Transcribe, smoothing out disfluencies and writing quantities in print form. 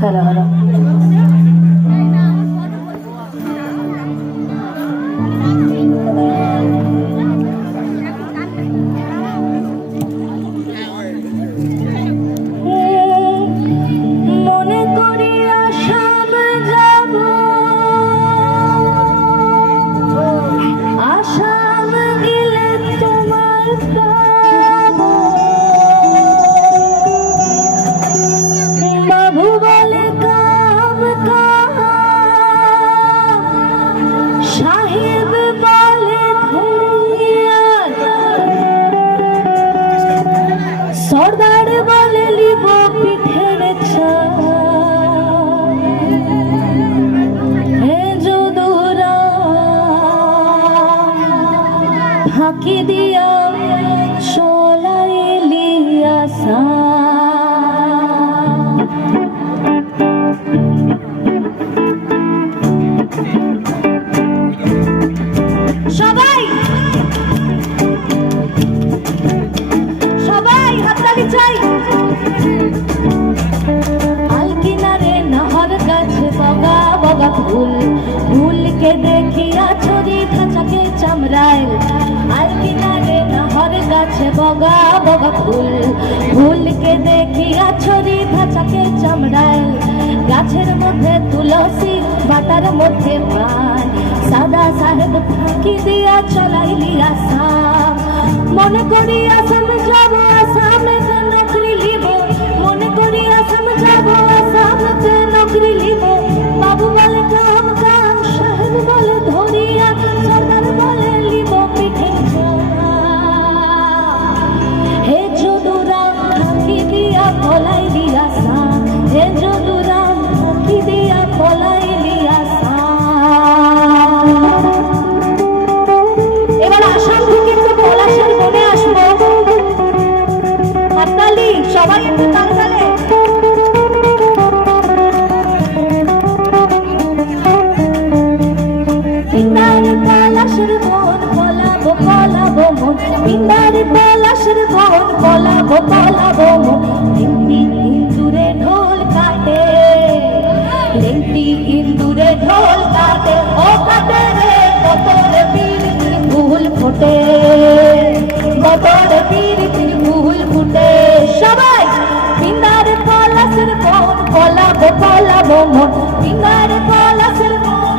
hello hello ফাঁকি দিয়া চলাইলি আসা সবাই সবাই হাততালি চাই আলকিনারে নহর কাছে বগা বগা ফুল ফুলকে দেখিয়া ছড়ি খাঁচাকে চামড়ায় আলকিনারে নহর কাছে বগা বগা ফুল ফুলকে দেখিয়া ছড়ি খাঁচাকে চামড়ায় গাছের মধ্যে তুলসী বাটার মধ্যে পান সাদা সাহেব ফাঁকি দিয়া চলাইলি আসাম মনে করি আসাম যাব আসামেতে নকরি লিব মনে করি আসাম যাব আসামেতে নকরি লিব বাবু বলে কাম কাম সাহেব বলে ধরিয়া সরদার বলে লিব পিঠে হে যদুরাম ফাঁকি দিয়া পলাইলি আসাম হে যদুরাম ফাঁকি দিয়া পলাইলি আসাম এবার আসাম থেকে একটু পলাশের মনে আসবো হাততালি সবাই একটু তালে তালে পিন্দারি পলাশের মন পলাবো পলাবো মন পিন্দারি পলাশের মন পলাবো পলাবো মন লেংটি ইন্দুরে ঢোল কাটে লেংটি ইন্দুরে ঢোল কাটে ও কাটে